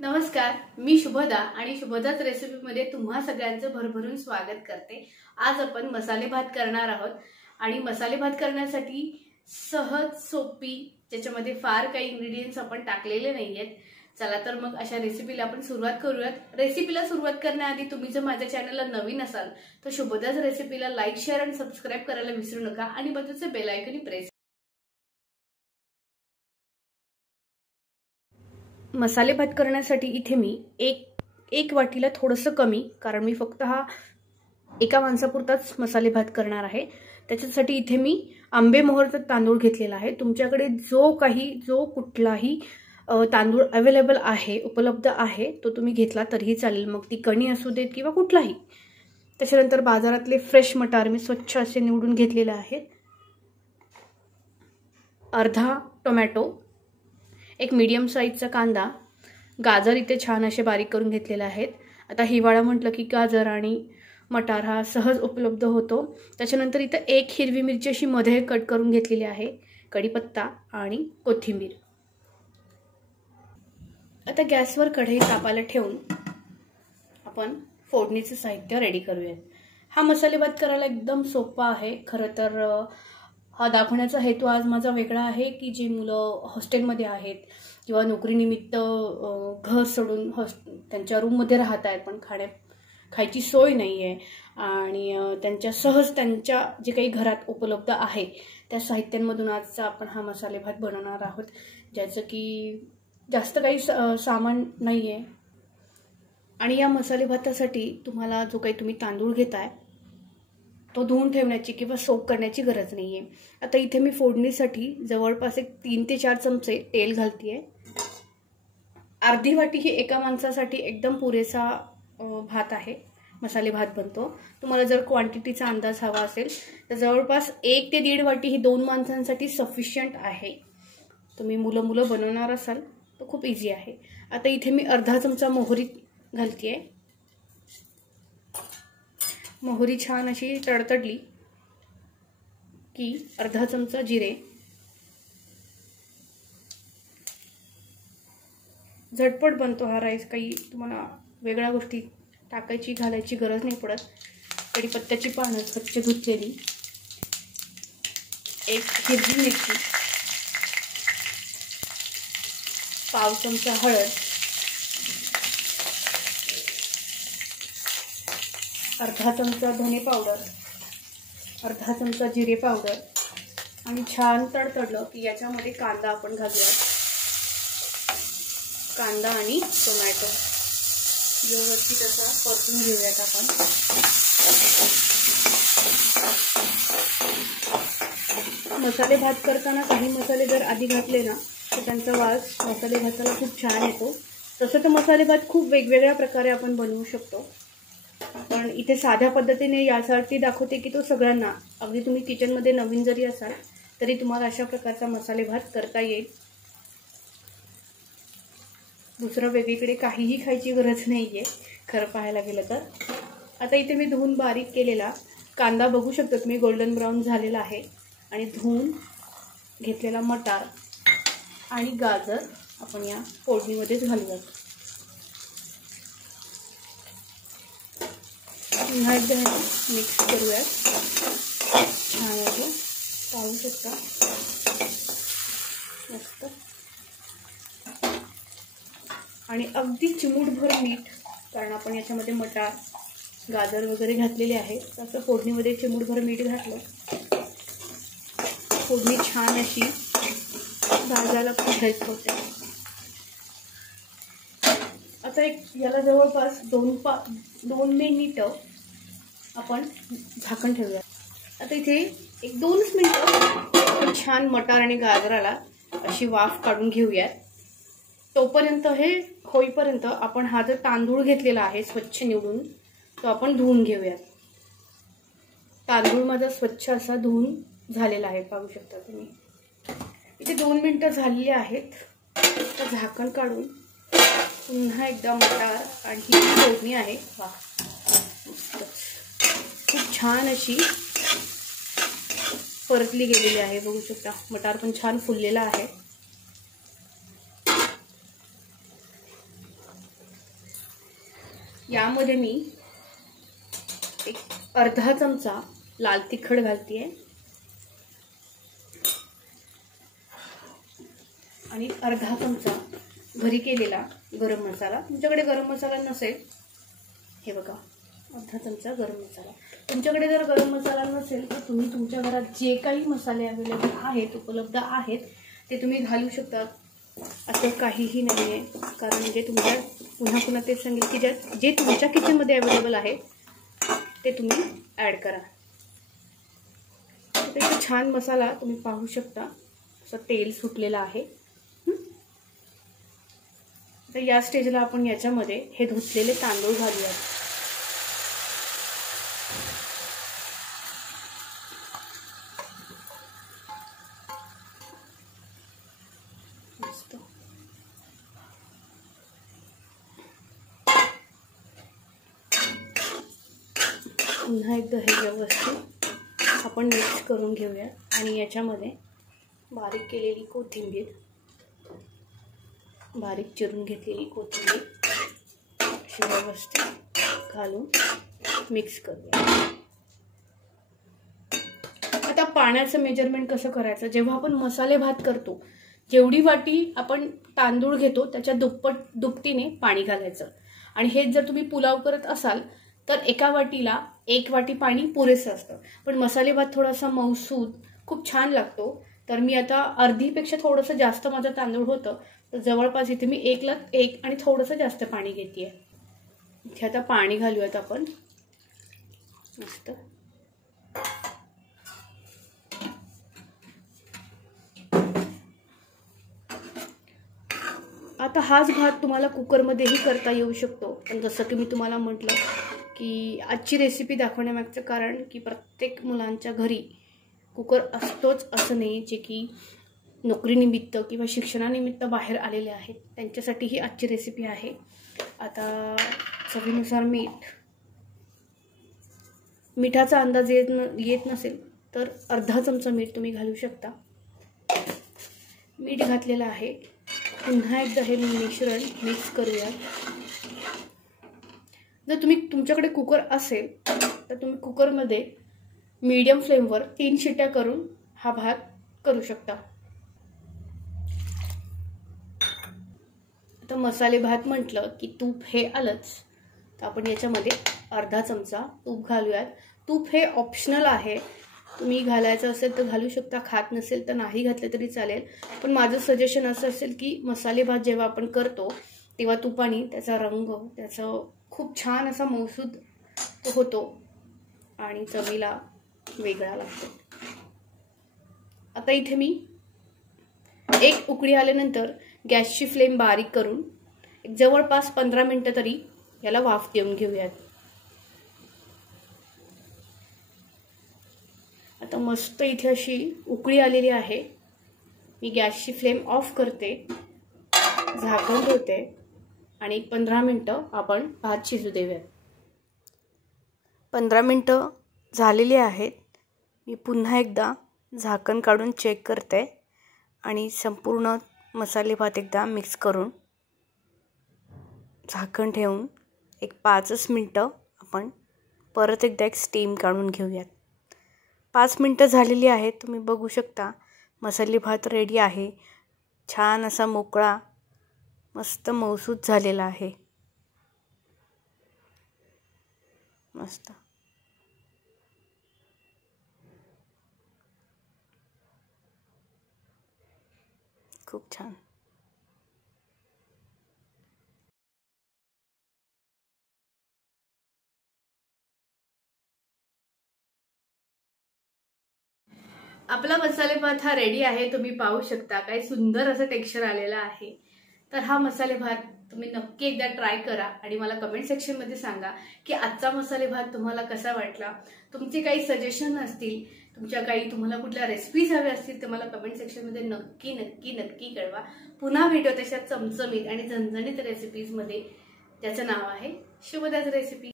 नमस्कार, मी शुभदा आणि शुभदाच रेसिपीमध्ये तुम्हा सगळ्यांचं भरभरून स्वागत करते। आज आपण मसाले भात करणार आहोत आणि मसाले भात करण्यासाठी सहज सोपी ज्याच्यामध्ये फार काही इंग्रेडिएंट्स आपण टाकलेले नाहीयेत। चला तर मग अशा रेसिपीला आपण सुरुवात करूयात। रेसिपीला सुरुवात करण्याआधी तुम्ही जर माझ्या चॅनलला नवीन असाल तर शुभदाच रेसिपीला लाईक, शेअर आणि सबस्क्राइब करायला विसरू नका आणि बाजूचे बेल आयकॉन प्रेस। मसाले भात करण्यासाठी इथे मी एक वाटीला थोडंसं कमी, कारण मी फक्त हा एका माणसापुरताच मसाले भात करणार आहे। त्याच्यासाठी इथे मी आंबे मोहरचा तांदूळ घेतलेला आहे। तुमच्याकडे जो कुठलाही तांदूळ अवेलेबल आहे, उपलब्ध आहे, तो तुम्ही घेतला तरीही चालेल। मग ती कणी असू देत किंवा कुठलाही। त्याच्यानंतर बाजारातले फ्रेश मटार मी स्वच्छ असे निवडून घेतलेले आहेत। अर्धा टोमॅटो, एक मीडियम साइजचा कांदा, गाजर इथे छान असे बारीक करून घेतलेले आहेत। आता हिवाळा म्हटलं की गाजर आणि मटार हा सहज उपलब्ध होतो। त्याच्यानंतर इथे एक हिरवी मिरची अशी मध्ये कट करून घेतलेली आहे, कढीपत्ता आणि कोथिंबीर। आता गॅसवर कढई तापायला ठेवून आपण फोडणीचे साहित्य रेडी करूयात। हा मसाले भात करायला एकदम सोपा आहे। खरं तर हा दाखवण्याचा हेतू आज माझा वेगळा आहे की जे मुलं हॉस्टेलमध्ये आहेत किंवा नोकरीनिमित्त घर सोडून त्यांच्या रूममध्ये राहत आहेत, पण खायची सोय नाही आहे आणि त्यांच्या जे काही घरात उपलब्ध आहे त्या साहित्यांमधून आजचा आपण हा मसाले भात बनवणार आहोत। ज्याचं की जास्त काही सामान नाही आहे आणि या मसाले भातासाठी तुम्हाला जो काही तुम्ही तांदूळ घेताय तो धुवून ठेवण्याची किंवा सोक करण्याची गरज नाहीये। आता इथे मी फोडणीसाठी जवळपास 3 ते 4 चमचे तेल घालतेय। अर्धी वाटी ही एका माणसासाठी एकदम पुरेसा भात आहे, मसाले भात बनतो। तुम्हाला जर क्वांटिटीचा अंदाज हवा असेल तर जवळपास 1 ते 1.5 वाटी ही 2 माणसांसाठी सफिशियंट आहे। तुम्ही मुलं बनवणार असाल तर खूप इझी आहे। आता इथे मी अर्धा चमचा मोहरी घालतेय। मोहरी छान अशी तडतडली की अर्धा चमचा जिरे, झटपट बनतो हा राईस, काही तुम्हाला वेगळ्या गोष्टी घालायची गरज नाही पडत। कढीपत्त्याची पानं स्वच्छ धुतलेली, एक हिरवी मिरची, पाव चमचा हळद, अर्धा चमचा धने पावडर, अर्धा चमचा जिरे पावडर आणि छान तडतडलं की याच्यामध्ये कांदा आपण घालूया। कांदा आणि टोमॅटो व्यवस्थित असा परतून घेऊयात आपण। मसाले भात करताना काही मसाले जर आधी घातले ना तर त्यांचा वास मसाले भाताला खूप छान येतो। तसं तर मसाले भात खूप वेगवेगळ्या प्रकारे आपण बनवू शकतो, पण इथे साध्या पद्धतीने यासाठी दाखवते की तो सगळ्यांना, अगदी तुम्ही किचनमध्ये नवीन जरी असाल तरी तुम्हाला अशा प्रकारचा मसाले भात करता येईल। दुसरं वेगळीकडे काहीही खायची गरज नाहीये खरं पाहायला गेलं तर। आता इथे मी धुवून बारीक केलेला कांदा बघू शकता तुम्ही, गोल्डन ब्राउन झालेला आहे आणि धुवून घेतलेला मटार आणि गाजर आपण या फोडणीमध्येच घालूयात। पुन्हा एकदा मिक्स करूयात छान असं, पाहू शकता मस्त। आणि अगदी चिमूटभर मीठ, कारण आपण याच्यामध्ये मटार गाजर वगैरे घातलेले आहे, तसं फोडणीमध्ये चिमूटभर मीठ घातलं। फोडणी छान अशी भाजायला खूप हेल्प होते। आता याला जवळपास 2 मिनिटं आपण झाकण ठेवूया। आता इथे 1-2 मिनिटं छान मटार आणि गाजराला अशी वाफ काढून घेऊयात। तोपर्यंत हे होईपर्यंत आपण हा जो तांदूळ घेतलेला आहे स्वच्छ निवडून तो आपण धुवून घेऊयात। तांदूळ माझा स्वच्छ असा धुवून झालेला आहे, पाहू शकता तुम्ही। इथे 2 मिनिटं झालेली आहेत। तर झाकण काढून पुन्हा एकदा मटार आणि ही फोडणी आहे, वाह खूप छान अशी परतली गेलेली आहे। बघू शकता मटार पण छान फुललेला आहे। यामध्ये मी एक अर्धा चमचा लाल तिखट घालतेय आणि अर्धा चमचा घरी केलेला गरम मसाला. तुमच्याकडे गरम मसाला नसेल, हे बघा अर्धा चमचा गरम मसाला. तुमच्याकडे जर गरम मसाला नसेल तर तुम्ही तुमच्या घरात जे काही मसाले अवेलेबल आहेत, उपलब्ध आहेत, ते तुम्ही घालू शकता. असं काहीही नाही आहे, कारण जे तुमच्या पुन्हा पुन्हा ते सांगेल की जे तुमच्या किचनमध्ये अवेलेबल आहे ते तुम्ही ॲड करा. तर छान मसाला तुम्ही पाहू शकता, असं तेल सुटलेलं आहे. तर या स्टेजला आपण याच्यामध्ये हे धुतलेले तांदूळ घालूयात. मस्त. पुन्हा एकदा हे व्यवस्थित आपण मिक्स करून घेऊया आणि याच्यामध्ये बारीक केलेली कोथिंबीर, बारीक चिरून घेतलेली कोथिंबीर अशी व्यवस्थित घालून मिक्स करूया. आता पाण्याचं मेजरमेंट कसं करायचं? जेव्हा आपण मसाले भात करतो, जेवढी वाटी आपण तांदूळ घेतो त्याच्या दुप्पटीने पाणी घालायचं. आणि हेच जर तुम्ही पुलाव करत असाल तर एका वाटीला 1 वाटी पाणी पुरेसं असतं. पण मसाले भात थोडासा मऊसूद खूप छान लागतो, तर मी आता अर्धीपेक्षा थोडंसं जास्त माझं तांदूळ होतं, तर जवळपास इथे मी 1ला 1 आणि थोडंसं जास्त पाणी घेते. इथे आता पाणी घालूयात आपण. मस्त. आता हाच भात तुम्हाला कुकरमध्येही करता येऊ शकतो, पण जसं की मी तुम्हाला म्हटलं की आजची रेसिपी दाखवण्यामागचं कारण की प्रत्येक मुलांच्या घरी कुकर असतोच असं नाही, जे की नोकरीनिमित्त किंवा शिक्षणानिमित्त बाहेर आलेले आहेत, त्यांच्यासाठी ही आजची रेसिपी आहे. आता चवीनुसार मिठाचा अंदाज येत नसेल तर अर्धा चमचा मीठ तुम्ही घालू शकता. मीठ घातलेलं आहे. पुन्हा एकदा हे मिश्रण मिक्स करूया. जर तुमच्याकडे कुकर असेल तर तुम्ही कुकरमध्ये मीडियम फ्लेमवर 3 शिट्या करून हा भात करू शकता. आता मसाले भात म्हटलं की तूप हे आलंच, तर आपण याच्यामध्ये अर्धा चमचा तूप घालूयात. तूप हे ऑप्शनल आहे, तुम्ही घालायचं असेल तर घालू शकता, खात नसेल तर नाही घातलं तरी चालेल. पण माझं सजेशन असं असेल की मसाले भात जेव्हा आपण करतो तेव्हा तुपाने त्याचा रंग, त्याचं खूप छान असा मऊसूद होतो आणि चवीला वेगळा लागतो. आता इथे मी 1 उकळी आल्यानंतर गॅसची फ्लेम बारीक करून जवळपास 15 मिनिटं तरी याला वाफ देऊन घेऊयात. आता मस्त इथे अशी उकळी आलेली आहे. मी गॅसची फ्लेम ऑफ करते, झाकण ठेवते आणि 15 मिनिटं आपण भात शिजू देऊयात. 15 मिनिटं झालेली आहेत. मी पुन्हा एकदा झाकण काढून चेक करते आणि संपूर्ण मसाले भात एकदा मिक्स करून झाकण ठेवून 5 मिनिटं आपण परत एकदा स्टीम काढून घेऊयात. 5 मिनिटं झालेली आहेत. तुम्ही बघू शकता मसाले भात रेडी आहे. छान असा मोकळा मस्त मऊसूद झालेला आहे. मस्त. खूप छान. आपला मसाले भात हा रेडी आहे. तुम्ही पाहू शकता काय सुंदर असं टेक्स्चर आलेलं आहे. तर हा मसाले भात तुम्ही नक्की एकदा ट्राय करा आणि मला कमेंट सेक्शनमध्ये सांगा की आजचा मसाले भात तुम्हाला कसा वाटला. तुमचे काही सजेशन असतील, तुम्हाला कुठल्या रेसिपीज हव्या असतील तर मला कमेंट सेक्शनमध्ये नक्की नक्की नक्की कळवा. पुन्हा भेटू तशा चमचमीत आणि झणझणीत रेसिपीजमध्ये, ज्याचं नाव आहे शुभदाच रेसिपी.